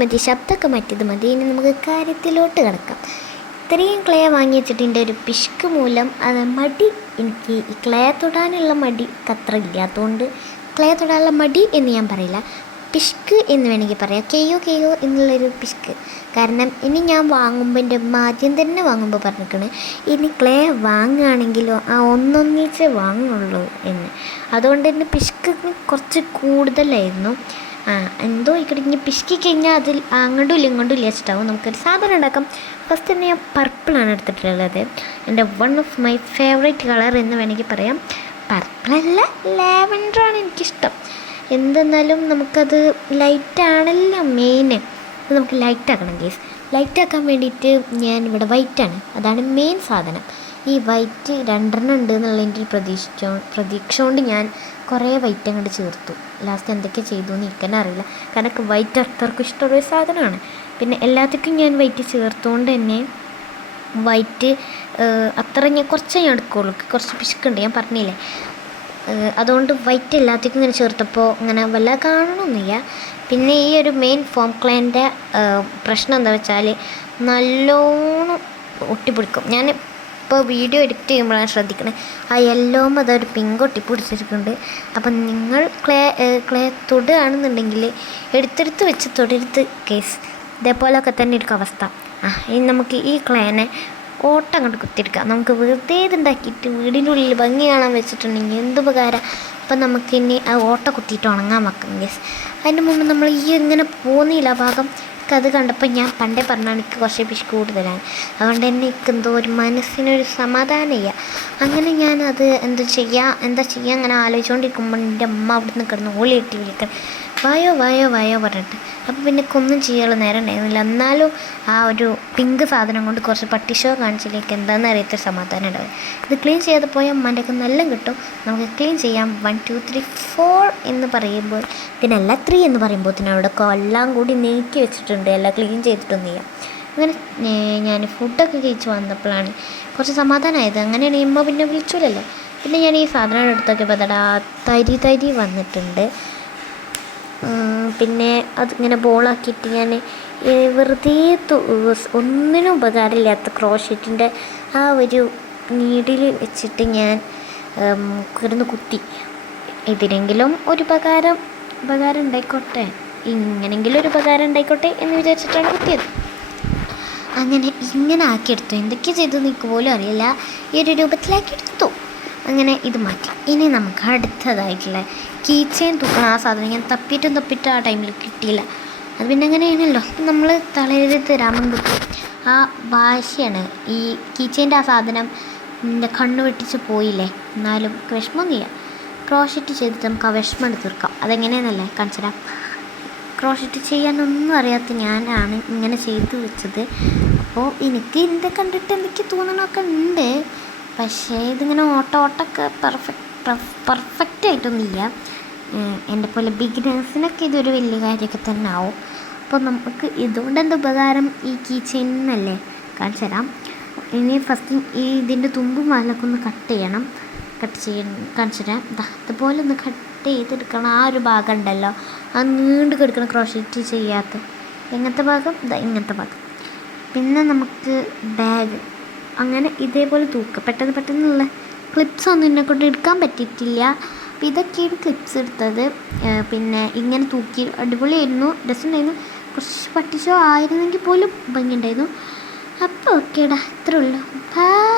മതി ശബ്ദമൊക്കെ മാറ്റിയത് മതി. ഇനി നമുക്ക് കാര്യത്തിലോട്ട് കിടക്കാം. ഇത്രയും ക്ലേ വാങ്ങി വെച്ചിട്ട് ഒരു പിശുക്ക് മൂലം അത് മടി, എനിക്ക് ഈ ക്ലേ തൊടാനുള്ള മടി അത്ര ഇല്ലാത്തതുകൊണ്ട് ക്ലേ തൊടാനുള്ള മടി എന്ന് ഞാൻ പറയില്ല, പിശുക്ക് എന്ന് വേണമെങ്കിൽ പറയാം. കെയ്യോ എന്നുള്ളൊരു പിശുക്ക്. കാരണം ഇനി ഞാൻ വാങ്ങുമ്പോൾ എൻ്റെ അമ്മ ആദ്യം തന്നെ വാങ്ങുമ്പോൾ പറഞ്ഞിരിക്കണ് ഇനി ക്ലേ വാങ്ങുകയാണെങ്കിലോ ഒന്നൊന്നിച്ചേ വാങ്ങുള്ളൂ എന്ന്. അതുകൊണ്ട് തന്നെ പിശുക്ക് കുറച്ച് കൂടുതലായിരുന്നു. എന്തോ ഇനി പിശുക്കി കഴിഞ്ഞാൽ അതിൽ അങ്ങോട്ടും ഇല്ല വെച്ചിട്ടാവും. നമുക്കൊരു സാധനം ഉണ്ടാക്കാം. ഫസ്റ്റ് തന്നെ ഞാൻ പർപ്പിളാണ് എടുത്തിട്ടുള്ളത്. എൻ്റെ one of my favourite colour എന്ന് വേണമെങ്കിൽ പറയാം. പർപ്പിളല്ല, ലാവൻഡറാണ് എനിക്കിഷ്ടം. എന്തെന്നാലും നമുക്കത് ലൈറ്റാണല്ലോ മെയിൻ. അത് നമുക്ക് ലൈറ്റാക്കണം ഗൈസ്. ലൈറ്റാക്കാൻ വേണ്ടിയിട്ട് ഞാൻ ഇവിടെ വൈറ്റാണ്, അതാണ് മെയിൻ സാധനം. ഈ വൈറ്റ് 2 ഉണ്ട് എന്നുള്ളതിൻ്റെ പ്രതീക്ഷ കൊണ്ട് ഞാൻ കുറേ വൈറ്റ് അങ്ങോട്ട് ചേർത്തു. ലാസ്റ്റ് എന്തൊക്കെ ചെയ്തു എന്ന് എനിക്കെന്നെ അറിയില്ല, കാരണം വൈറ്റ് അത്രക്കും ഇഷ്ടമുള്ളൊരു സാധനമാണ്. പിന്നെ എല്ലാത്തിനും ഞാൻ വൈറ്റ് ചേർത്തുകൊണ്ട് തന്നെ വൈറ്റ് അത്ര ഞാൻ കുറച്ചേ ഞാൻ എടുക്കുകയുള്ളൂ. കുറച്ച് പിശുക്കുണ്ട്, ഞാൻ പറഞ്ഞില്ലേ. അതുകൊണ്ട് വൈറ്റ് എല്ലാത്തിനും ഇങ്ങനെ ചേർത്തപ്പോൾ ഇങ്ങനെ വല്ല കാണണമെന്നില്ല. പിന്നെ ഈ ഒരു മെയിൻ ഫോം ക്ലേൻ്റെ പ്രശ്നം എന്താ വെച്ചാൽ നല്ലോണം ഒട്ടിപ്പിടിക്കും. ഞാൻ ഇപ്പോൾ വീഡിയോ എഡിറ്റ് ചെയ്യുമ്പോഴാണ് ശ്രദ്ധിക്കണേ, ആ യെല്ലോവും അതൊരു പിങ്ക് ഒട്ടിപ്പിടിച്ചിട്ടുണ്ട്. അപ്പം നിങ്ങൾ ക്ലേ തൊടുകയാണെന്നുണ്ടെങ്കിൽ എടുത്തെടുത്ത് വെച്ച് തൊടരുത് കേസ്. ഇതേപോലെയൊക്കെ തന്നെ ഇരിക്കും അവസ്ഥ. ഇനി നമുക്ക് ഈ ക്ലേനെ ഓട്ടം അങ്ങോട്ട് കുത്തിയെടുക്കാം. നമുക്ക് വെറുതെ ഇതുണ്ടാക്കിയിട്ട് വീടിൻ്റെ ഉള്ളിൽ ഭംഗി കാണാൻ വെച്ചിട്ടുണ്ടെങ്കിൽ എന്തുപകാരം. അപ്പം നമുക്കിനി ആ ഓട്ട കുത്തിയിട്ട് ഉണങ്ങാൻ വെക്കാം ഗൈസ്. അതിന് മുമ്പ് നമ്മൾ ഈ ഇങ്ങനെ പോകുന്നില്ല ഭാഗം അത് കണ്ടപ്പോൾ ഞാൻ പണ്ടേ പറഞ്ഞാൽ എനിക്ക് കുറച്ച് പിശുക്ക് കൂടുതലാണ്. അതുകൊണ്ട് തന്നെ എനിക്ക് എന്തോ ഒരു മനസ്സിനൊരു സമാധാനമില്ല. അങ്ങനെ ഞാനത് എന്താ ചെയ്യുക അങ്ങനെ ആലോചിച്ചുകൊണ്ടിരിക്കുമ്പോൾ എൻ്റെ അമ്മ അവിടെ നിന്ന് കിടന്ന് ഓളിയിട്ട് വിളിക്കണം, വായോ പറഞ്ഞിട്ട്. അപ്പോൾ പിന്നെ ഒന്നും ചെയ്യാനുള്ള നേരം ഉണ്ടായിരുന്നില്ല. എന്നാലും ആ ഒരു പിങ്ക് സാധനം കൊണ്ട് കുറച്ച് പട്ടിഷോ കാണിച്ചിലേക്ക് എന്താണെന്ന് അറിയാത്തൊരു സമാധാനം ഉണ്ടാവും. ഇത് ക്ലീൻ ചെയ്ത് പോയാൽ അമ്മൻ്റെയൊക്കെ നല്ല കിട്ടും. നമുക്ക് ക്ലീൻ ചെയ്യാം. 1 2 3 4 എന്ന് പറയുമ്പോൾ ഇതിനല്ല 3 എന്ന് പറയുമ്പോൾ അവിടെ എല്ലാം കൂടി നീക്കി വെച്ചിട്ടുണ്ട്, എല്ലാം ക്ലീൻ ചെയ്തിട്ടൊന്നും ചെയ്യാം. അങ്ങനെ ഞാൻ ഫുഡൊക്കെ കഴിച്ച് വന്നപ്പോഴാണ് കുറച്ച് സമാധാനമായത്. അങ്ങനെയാണ് അമ്മ പിന്നെ വിളിച്ചില്ലല്ലോ. പിന്നെ ഞാൻ ഈ സാധനം എടുത്തൊക്കെ അതാ തരി വന്നിട്ടുണ്ട്. പിന്നെ അതിങ്ങനെ ബോളാക്കിയിട്ട് ഞാൻ വെറുതെ ഒന്നിനും ഉപകാരമില്ലാത്ത ക്രോഷറ്റിൻ്റെ ആ ഒരു നീഡിൽ വെച്ചിട്ട് ഞാൻ കിടന്ന് കുത്തി. ഇതിനെങ്കിലും ഒരു ഉപകാരം ഉണ്ടായിക്കോട്ടെ, ഇങ്ങനെങ്കിലും ഒരു ഉപകാരം ഉണ്ടായിക്കോട്ടെ എന്ന് വിചാരിച്ചിട്ടാണ് കുത്തിയത്. ഇങ്ങനെ ആക്കിയെടുത്തു. എന്തൊക്കെ ചെയ്തു എനിക്ക് പോലും അറിയില്ല. ഈ ഒരു രൂപത്തിലാക്കിയെടുത്തു. അങ്ങനെ ഇത് മാറ്റി. ഇനി നമുക്ക് അടുത്തതായിട്ടുള്ള കീ ചെയിൻ തൂക്കണം. ആ സാധനം ഞാൻ തപ്പിയിട്ട് ആ ടൈമിൽ കിട്ടിയില്ല. അത് പിന്നെ അങ്ങനെയാണല്ലോ, നമ്മൾ തളരരുത് രാമൻകുട്ടി. ആ വാശിയാണ് ഈ കീ ചെയിൻ്റെ ആ സാധനം. എൻ്റെ കണ്ണ് വെട്ടിച്ച് പോയില്ലേ, എന്നാലും വിഷമമൊന്നും ചെയ്യാം. ക്രോഷറ്റ് ചെയ്തിട്ട് നമുക്ക് ആ വിഷമം തീർക്കാം. അതെങ്ങനെയാണെന്നല്ലേ കാണിച്ചു തരാം. ക്രോഷറ്റ് ചെയ്യാനൊന്നും അറിയാത്ത ഞാനാണ് ഇങ്ങനെ ചെയ്തു വെച്ചത്. അപ്പോൾ എനിക്ക് ഇതിൻ്റെ കണ്ടിട്ട് എന്തൊക്കെ തോന്നണമൊക്കെ ഉണ്ട്. പക്ഷേ ഇതിങ്ങനെ ഓട്ടമൊക്കെ പെർഫെക്റ്റ് ആയിട്ടൊന്നുമില്ല. എൻ്റെ പോലെ ബിഗിനേഴ്സിനൊക്കെ ഇതൊരു വലിയ കാര്യമൊക്കെ തന്നെ ആവും. അപ്പോൾ നമുക്ക് ഇതുകൊണ്ട് എന്താ ഉപകാരം, ഈ കീ ചെയിനല്ലേ കാണിച്ചു തരാം. ഇനി ഫസ്റ്റ് ഇതിൻ്റെ തുമ്പും വാലൊക്കെ ഒന്ന് കട്ട് കാണിച്ചു തരാം. അതുപോലെ ഒന്ന് കട്ട് ചെയ്തെടുക്കണം. ആ ഒരു ഭാഗം ഉണ്ടല്ലോ, ആ നീണ്ടു കിടക്കണം ക്രോഷറ്റ് ചെയ്യാത്ത ഇങ്ങനത്തെ ഭാഗം, ഇങ്ങനത്തെ ഭാഗം. പിന്നെ നമുക്ക് ബാഗ് അങ്ങനെ ഇതേപോലെ തൂക്കുക. പെട്ടെന്നുള്ള ക്ലിപ്സ് ഒന്നും എന്നെക്കൊണ്ട് എടുക്കാൻ പറ്റിയിട്ടില്ല. അപ്പോൾ ഇതൊക്കെയാണ് ക്ലിപ്സ് എടുത്തത്. പിന്നെ ഇങ്ങനെ തൂക്കി അടിപൊളിയായിരുന്നു, രസമുണ്ടായിരുന്നു. കുറച്ച് പട്ടിഷോ ആയിരുന്നെങ്കിൽ പോലും ഭംഗിയുണ്ടായിരുന്നു. അപ്പോൾ ഓക്കേടാ, ഇത്രേ ഉള്ളൂ. ബൈ.